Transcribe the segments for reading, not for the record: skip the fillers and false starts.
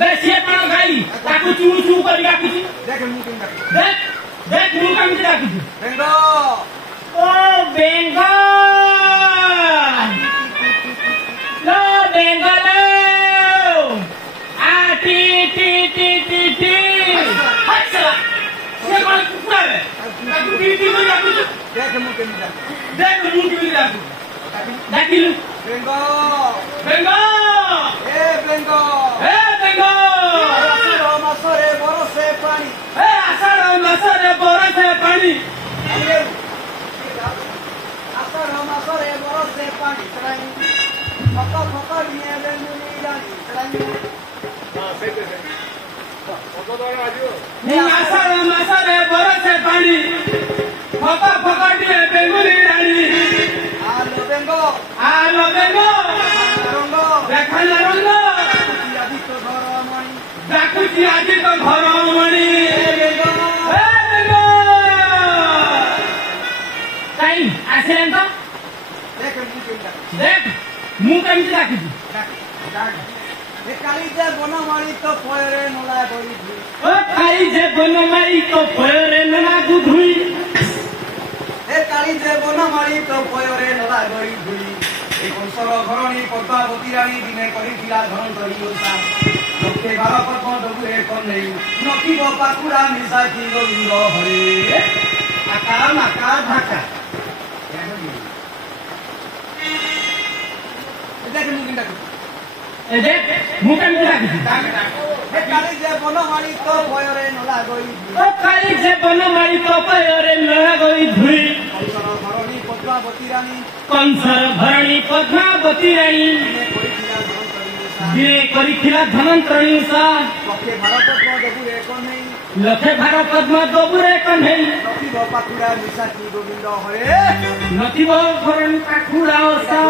बेसिए कौन गाई ताकू चू चू कर डाकुची देख मु केन डाक देख देख मु केन डाकुची बेंगो ओ बेंगो लो बेंगो लो आ टी टी टी टी टी हट चला ये कौन कुकुरा है ताकू टी टी कर डाकुची देख मु केन डाक देख मु केन डाकू डाकिलु बेंगो बेंगो ए बेंगो मासरे बरसे पानी ए आषाढ़ मासरे बरसे पानी आषाढ़ मासरे बरसे पानी चलाई फक फक दिए बेंगुली रानी चलाई हां सही है फक दौड़ आजो नी आषाढ़ मासरे बरसे पानी फक फक दिए बेंगुली रानी आलो बेंगो रंगो देखला रंगो डाकुची आजी तो घर मणि काई आसेन तो देख मु केमती डाकुची ए काली जे बनमाली तो फळरे नला गई ओ काली जे बनमाली तो फळरे नला गुधुई ए काली जे बनमाली तो फळरे नला गई धुई ए कंसर घरणी पद्मावती रानी दिने करिथिला धन धरी ओसा लोके 12 पद्म डबुरे कन्हई नकिब पाकुरा मिसाकी गोविंद हरे आका नाका ढाका देख मुकिन डाक ए देख मु केमती डाकुची ए काली जे बनमाली तो फळरे नला गई ओ काली जे बनमाली तो फळरे नला गई धुई कंसर घरणी पद्मावती रानी कंसर भरणी पद्मावती रानी दिने करिथिला धनंतरणी सा लखे 12 पद्म डबुरे कन्हई लखे 12 पद्म डबुरे कन्हई नकिब पाकुरा मिसाकी गोविंद हरे नथिब भरणी पाखुड़ा ओसा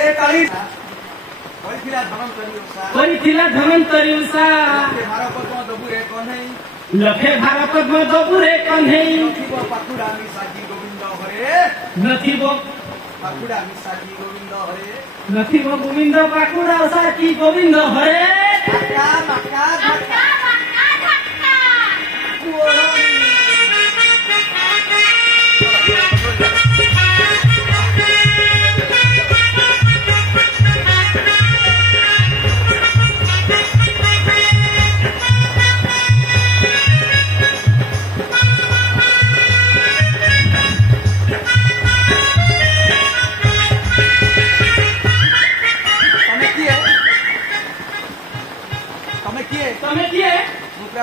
ए काली करिथिला धनंतरी ओसा लखे 12 पद्म डबुरे कन्हई नथिब पाकुरा मिसाकी गोविंद हरे नथिब पाकुरा मिसाकी गोविंद हरे नथिब गोविंद पाखुड़ा ओसा की गोविंद हरे आका माका धक्का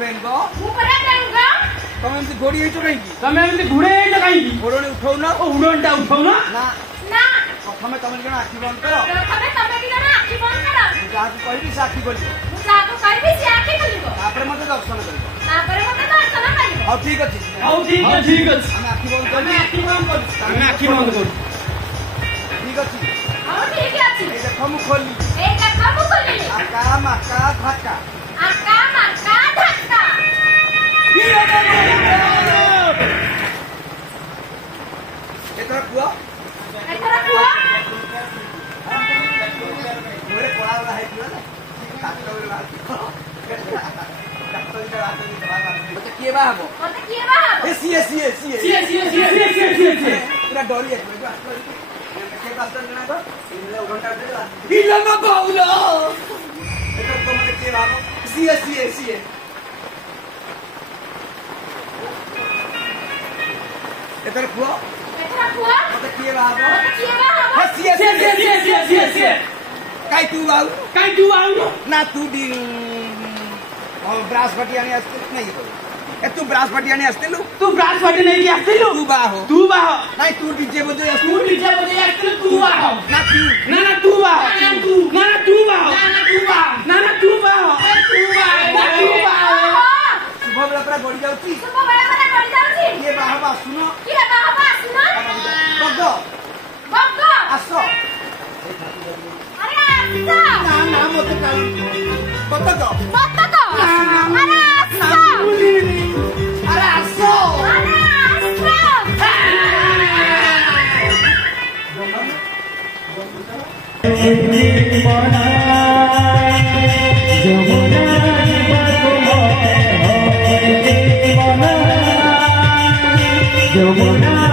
बेंगो तुम एमती घोड़ी हेचो कहीं तुम एमती घुड़े हेचो कहीं घोड़ोने उठाऊ ना ओ उड़नटा उठाऊ ना ना ना प्रथमे तुम जण आखि बंद करो प्रथमे तमे कि जण आखि बंद करो जाकु कहबी से आखि बोलिबो मु जाकु कहबी से आखि बोलिबो तापर मते दर्शन करिबो तापर मते दर्शन करिबो हां ठीक अछि ठीक अछि हम आखि बंद हम आखि बंद करू ठीक अछि हां ठीक अछि ए देखो मु खोली ए देखो मु खोली आका माका धक्का आका माका धक्का एतरा कुआ मोरे पड़ा वाला है कुआ ना काटो वाला काटो वाला मते किए बा हबो ए सी पूरा डरी है के पास ना तो इले घंटा देला इले ना बाउला एतो तो मते किए बा सी एतरा कुआ मते किए बा हबो सी काई तू बाउ ना तू दी ब्रास पटियानी असते नहीं करू ए तू ब्रास पटियानी असतेलु तू ब्रास पटी नहीं आस्तिलु तू बाहो नहीं तू डीजे बजे तू डीजे बजे आस्तिलु तू बाहो ना तू ना तू बाहो ना तू बाहो शुभ बेला पूरा गड़ी जाउची ये बाहबा सुनो बग्गो आसो ना मते काली बग्गो अरे आसो अरे যমুনা